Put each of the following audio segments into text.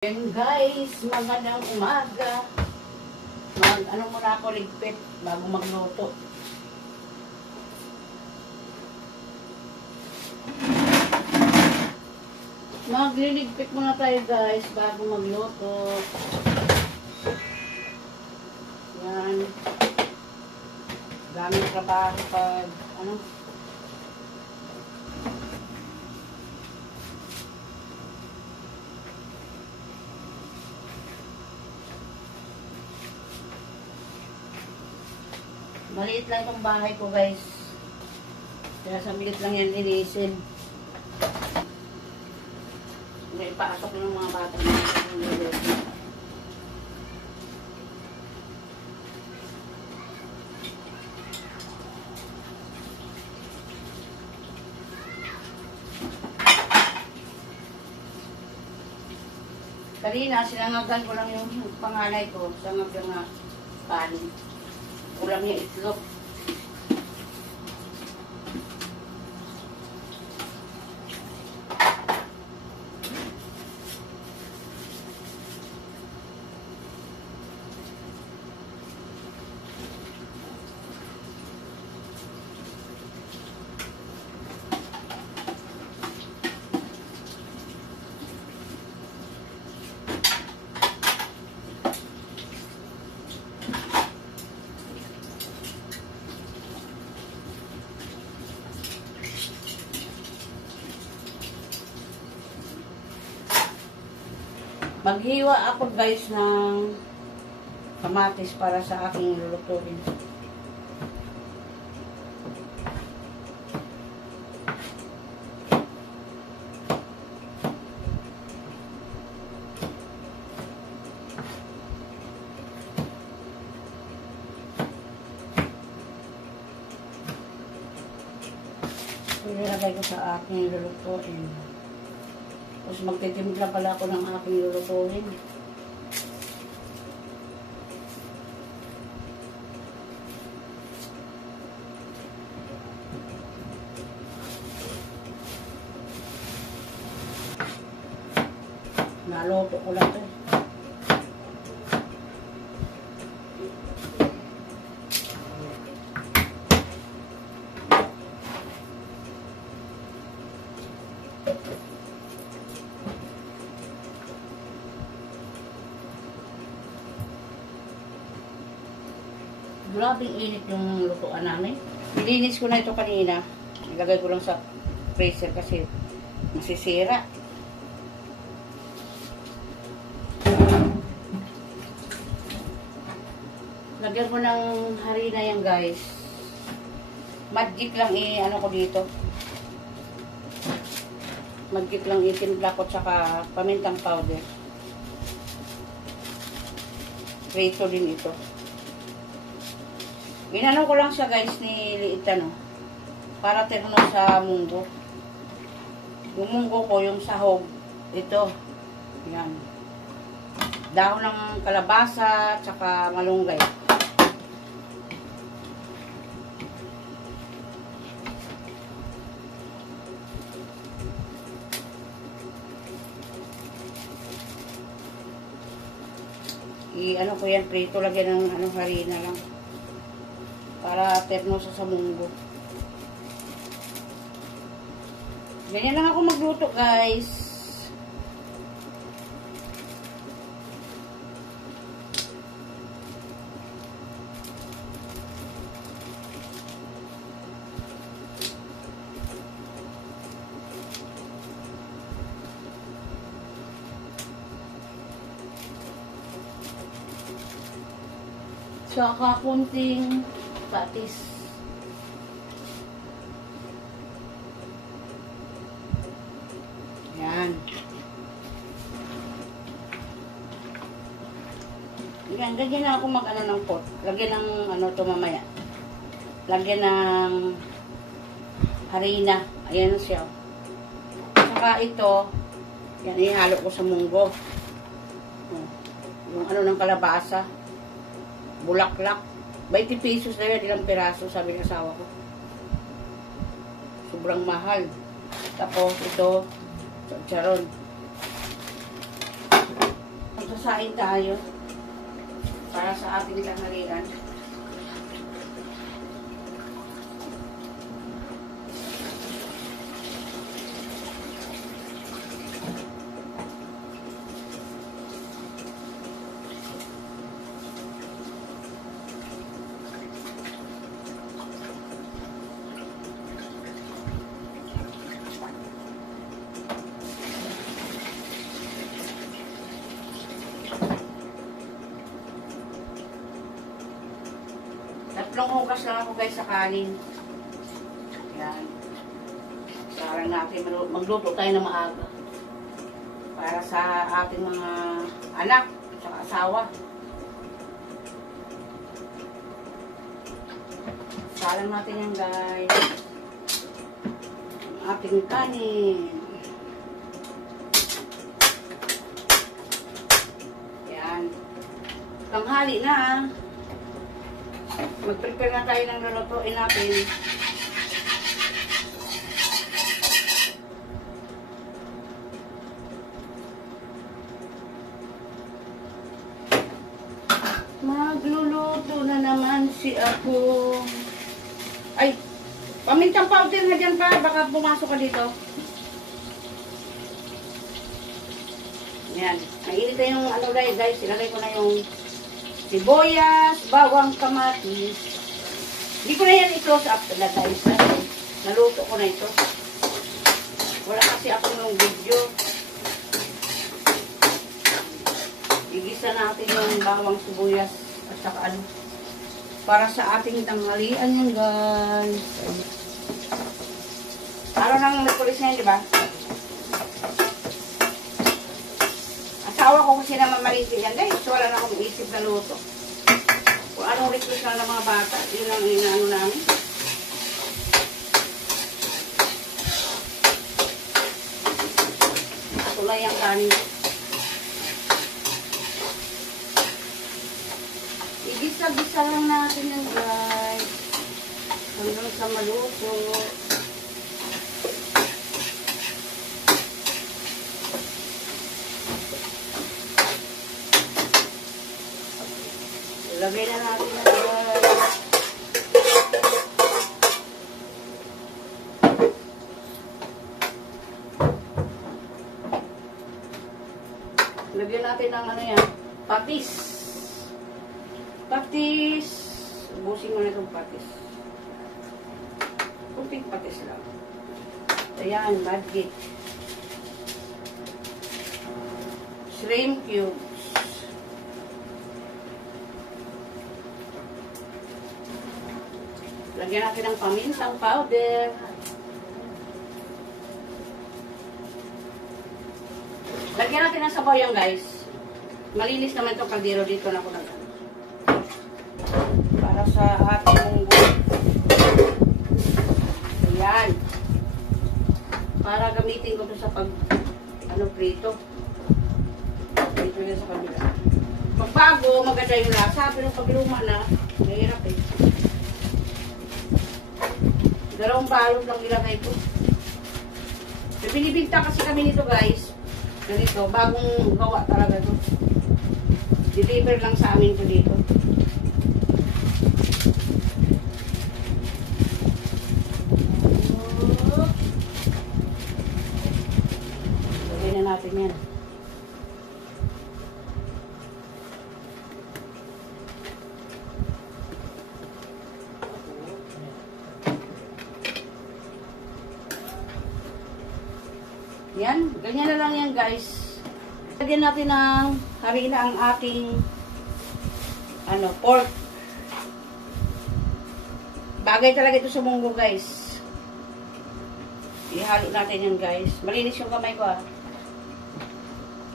Yan guys, magandang umaga. Ano muna ako ligpit bago magluto. Magliligpit muna tayo guys bago magluto. Yan. Daming trabaho pag maliit lang itong bahay ko guys. Kaya sa maliit lang yan linisin. Hindi ipasok ng mga bata na niluluto. Kanina sinangagan ko lang yung panganay ko. Sangag yung kanin. Ulam niya itlog. Maghiwa ako guys ng kamatis para sa aking lulutuin. Ilagay ko sa aking lulutuin. Tapos magtitimpla pala ako ng aking lulutuin. Naluto ko lang ito. Grabing init yung lutuan namin. Nilinis ko na ito kanina. Ilagay ko lang sa freezer kasi masisira. Lagyan ko ng harina yan guys. Magic lang ano ko dito. Magic lang itimpla ko tsaka pamintang powder. Prito din ito. Ginano ko lang siya guys ni liit para terno sa munggo. Yung munggo ko, yung sahog, ito. Yan. Dahon ng kalabasa, tsaka malunggay. Ano ko yan, prito, lagyan ng harina lang. Para terno sa munggo. Ganyan lang ako magluto guys. Saka kunting patis. Yan. Yan, lagyan na ako ng pot. Lagyan ng to mamaya. Lagyan ng harina. Ayan na siya. Saka ito, yan, ihalo ko sa munggo. Yung ng kalabasa. Bulaklak. 20 pesos na yun, ilang piraso, sabi ng asawa ko. Sobrang mahal. Tapos, ito, charon. Magsasain tayo para sa ating tanghalian. Tatlong hugas lang ako guys sa kanin. Yan. Para natin magluto tayo na maaga. Para sa ating mga anak at asawa. Salang natin yan guys. Ang ating kanin. Yan. Tanghali na ah. Mag-prepare na tayo ng lulutuin natin. Magluluto na naman si ako. Ay, pamintang powder na dyan pa. Baka pumasok ka dito. Yan. Mainit na yung ano guys. Ilagay ko na yung sibuyas, bawang, kamatis. Hindi ko na yan i-close up na guys. Naluto ko na ito. Wala kasi ako ng video. Igisa natin yung bawang, sibuyas at saka ano. Para sa ating tanghalian yan guys. Araw nang nagpulis na yun, di ba? Asawa ko kasi naman maliti yan guys. So wala na akong isip na luto. Kung anong request lang ng mga bata, yun ang inaano namin. Tulay ang kanin. Igisa-gisa lang natin yan guys. Hanggang sa maluto. Lagay na natin na guys. Lagyan natin ng ano yan, patis. Patis. Ubusin mo na itong patis. Kunting patis lang. Ayan, magic. Shrimp cubes. Lagyan natin ng pamintang powder. Lagyan natin ng sabaw yan guys. Malinis naman itong kaldero dito na ako nagano. Para sa ating munggo. Ayan. Para gamitin ko ito sa pag prito. Prito yan sa kabila. Pag bago, maganda yung lasa. Pero pag luma na, mahirap eh. Dalawang balot lang ilagay ko. Binibinta kasi kami nito guys. Ganito, bagong gawa talaga to. Deliver lang sa amin ko dito. Lagyan na natin yan. Yan, ganyan na lang yan guys. Lagyan natin ng harina ang ating pork. Bagay talaga ito sa munggo guys. Ihalo natin yan guys. Malinis yung kamay ko ah.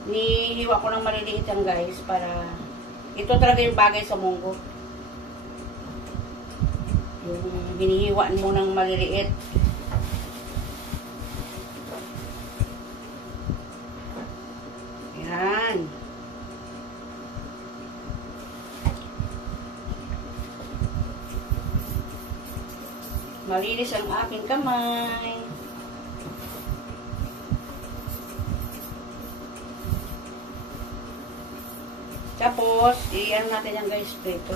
Nihiwa ko ng maliliit yan guys para ito talaga yung bagay sa munggo. Yung hinihiwaan mo ng maliliit. Yan. Malinis ang aking kamay. Tapos, i-ano natin yan guys, dito.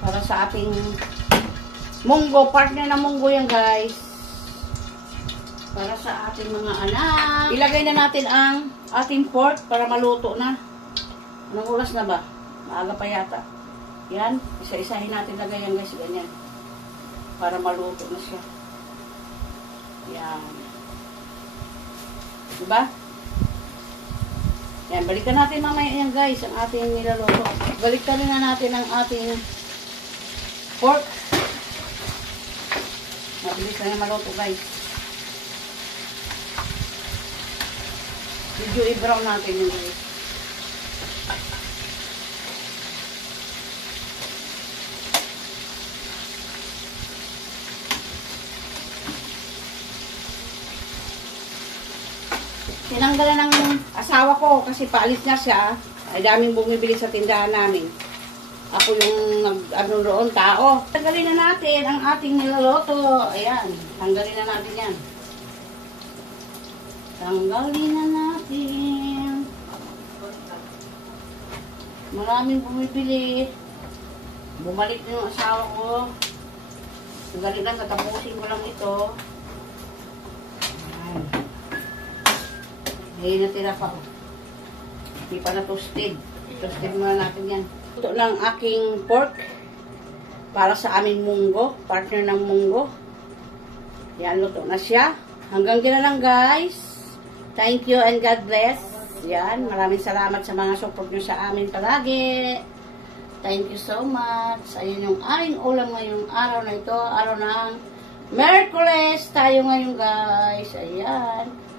Para sa ating munggo. Partner na munggo yan guys. Para sa ating mga anak. Ilagay na natin ang ating pork para maluto na. Anong oras na ba? Maaga pa yata. Yan. Isa-isahin natin lagay yan guys. Ganyan. Para maluto na siya. Yan. Diba? Yan. Balikan natin mamaya yan guys. Ang ating nilaloto. Balikan na natin ang ating pork. Mabilis na yung maluto guys. Medyo i-brown natin yung guys. Tinanggalan ng asawa ko kasi paalis na siya. Ay daming bumibili sa tindahan namin. Ako yung ano roon tao. Tanggalin na natin ang ating niloloto. Ayan, tanggalin na natin yan. Tanggalin na natin. Maraming bumibili. Bumalik na yung asawa ko. Tanggalin lang, tatapusin ko lang ito. Ayan. Ngayon natira pa. Hindi pa na toasted. Toasted muna natin yan. Ito lang aking pork para sa aming munggo, partner ng munggo. Yan, luto na siya. Hanggang dyan na lang guys. Thank you and God bless. Yan, maraming salamat sa mga support nyo sa amin palagi. Thank you so much. Ayun yung aking ulam ngayong araw na ito. Araw ng Merkules tayo ngayon guys. Ayan.